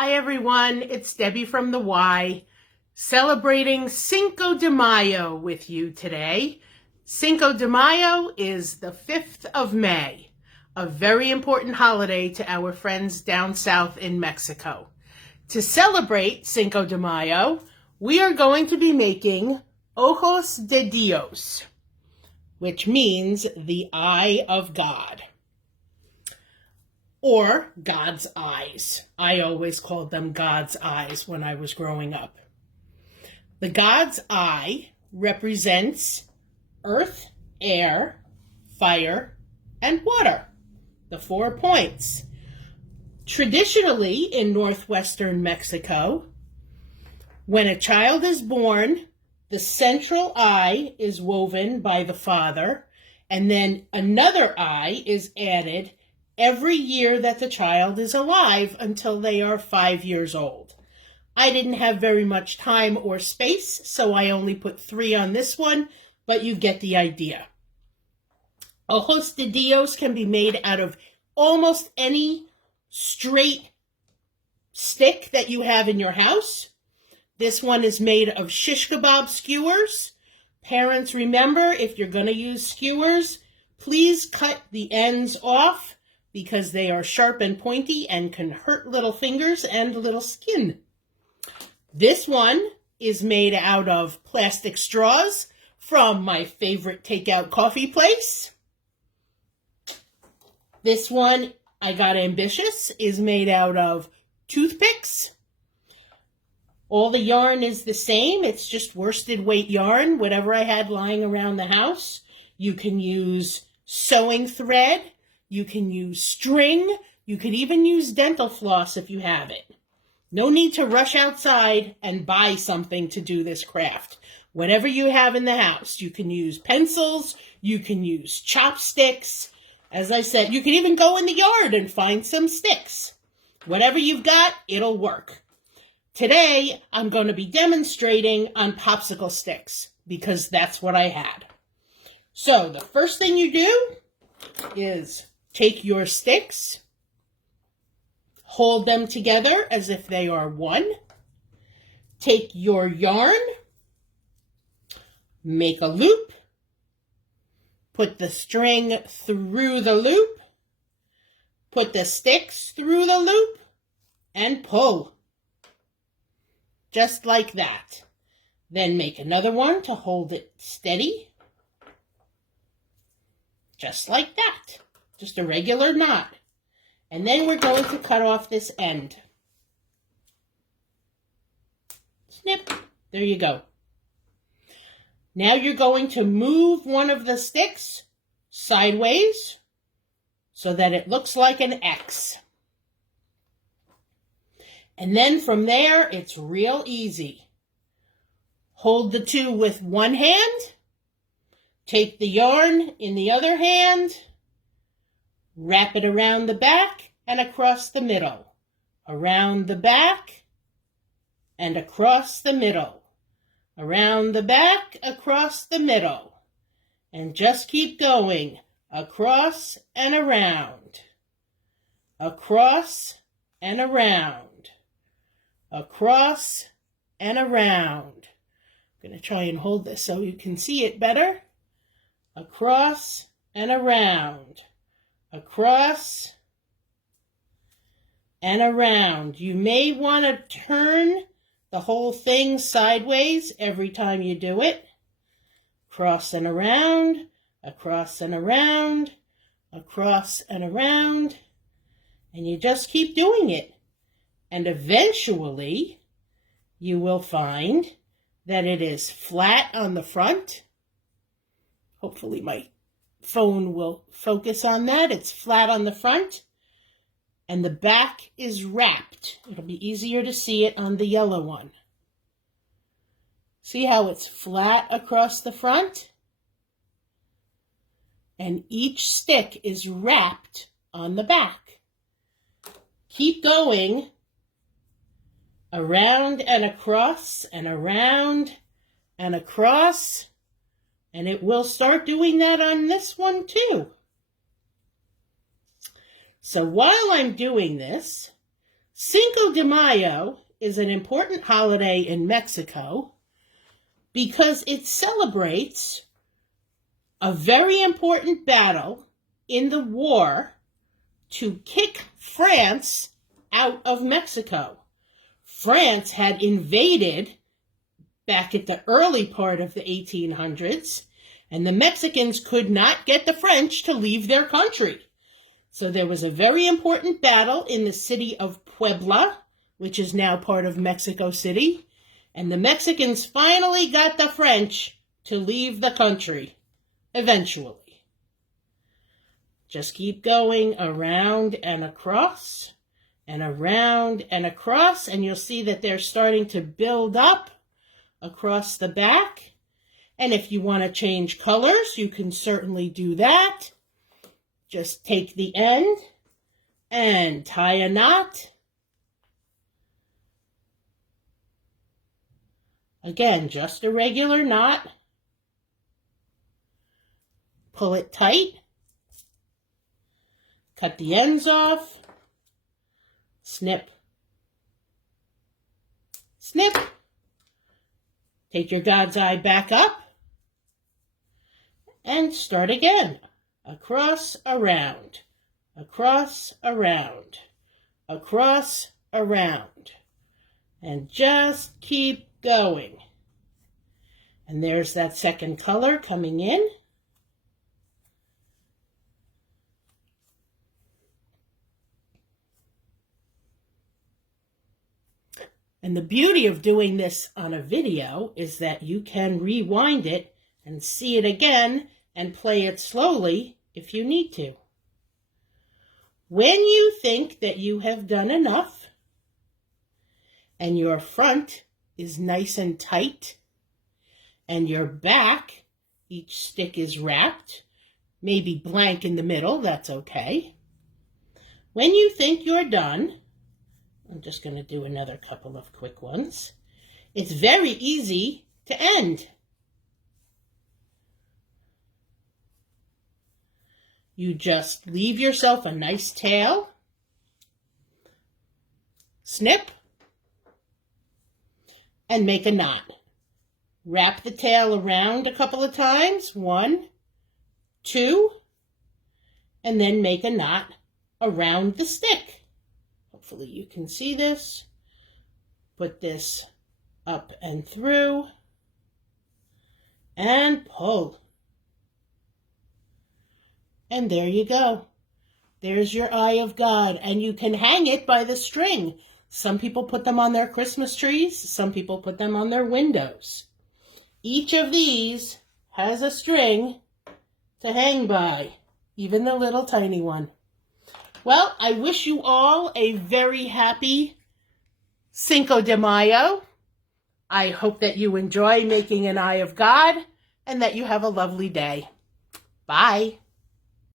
Hi everyone, it's Debbie from the Y, celebrating Cinco de Mayo with you today. Cinco de Mayo is the 5th of May, a very important holiday to our friends down south in Mexico. To celebrate Cinco de Mayo, we are going to be making Ojos de Dios, which means the eye of God. Or God's eyes. I always called them God's eyes when I was growing up. The God's eye represents earth, air, fire, and water, the 4 points. Traditionally, in northwestern Mexico, when a child is born, the central eye is woven by the father, and then another eye is added every year that the child is alive until they are 5 years old. I didn't have very much time or space, so I only put 3 on this one, but you get the idea. Ojos de Dios can be made out of almost any straight stick that you have in your house. This one is made of shish kebab skewers. Parents, remember, if you're going to use skewers, please cut the ends off, because they are sharp and pointy and can hurt little fingers and little skin. This one is made out of plastic straws from my favorite takeout coffee place. This one, I got ambitious, is made out of toothpicks. All the yarn is the same. It's just worsted weight yarn, whatever I had lying around the house. You can use sewing thread. You can use string. You could even use dental floss if you have it. No need to rush outside and buy something to do this craft. Whatever you have in the house. You can use pencils. You can use chopsticks. As I said, you can even go in the yard and find some sticks. Whatever you've got, it'll work. Today, I'm going to be demonstrating on popsicle sticks because that's what I had. So the first thing you do is take your sticks, hold them together as if they are one. Take your yarn, make a loop, put the string through the loop, put the sticks through the loop, and pull. Just like that. Then make another one to hold it steady. Just like that. Just a regular knot. And then we're going to cut off this end. Snip. There you go. Now you're going to move one of the sticks sideways so that it looks like an X. And then from there, it's real easy. Hold the two with one hand. Take the yarn in the other hand. Wrap it around the back and across the middle. Around the back and across the middle. Around the back, across the middle. And just keep going. Across and around. Across and around. Across and around. I'm going to try and hold this so you can see it better. Across and around. Across and around. You may want to turn the whole thing sideways every time you do it. Across and around, across and around, across and around. And you just keep doing it. And eventually, you will find that it is flat on the front. Hopefully my phone will focus on that. It's flat on the front. And the back is wrapped. It'll be easier to see it on the yellow one. See how it's flat across the front? And each stick is wrapped on the back. Keep going. Around and across and around and across. And it will start doing that on this one too. So while I'm doing this, Cinco de Mayo is an important holiday in Mexico because it celebrates a very important battle in the war to kick France out of Mexico. France had invaded back at the early part of the 1800s, and the Mexicans could not get the French to leave their country. So there was a very important battle in the city of Puebla, which is now part of Mexico City, and the Mexicans finally got the French to leave the country, eventually. Just keep going around and across, and around and across, and you'll see that they're starting to build up across the back. And if you want to change colors, you can certainly do that. Just take the end and tie a knot. Again, just a regular knot. Pull it tight. Cut the ends off. Snip. Snip. Take your God's eye back up. And start again. Across, around. Across, around. Across, around. And just keep going. And there's that second color coming in. And the beauty of doing this on a video is that you can rewind it and see it again and play it slowly if you need to. When you think that you have done enough and your front is nice and tight and your back, each stick is wrapped, maybe blank in the middle, that's okay. When you think you're done, I'm just going to do another couple of quick ones. It's very easy to end. You just leave yourself a nice tail, snip, and make a knot. Wrap the tail around a couple of times, 1, 2, and then make a knot around the stick. Hopefully you can see this. Put this up and through, and pull. And there you go. There's your eye of God, and you can hang it by the string. Some people put them on their Christmas trees. Some people put them on their windows. Each of these has a string to hang by, even the little tiny one. Well, I wish you all a very happy Cinco de Mayo. I hope that you enjoy making an eye of God and that you have a lovely day. Bye.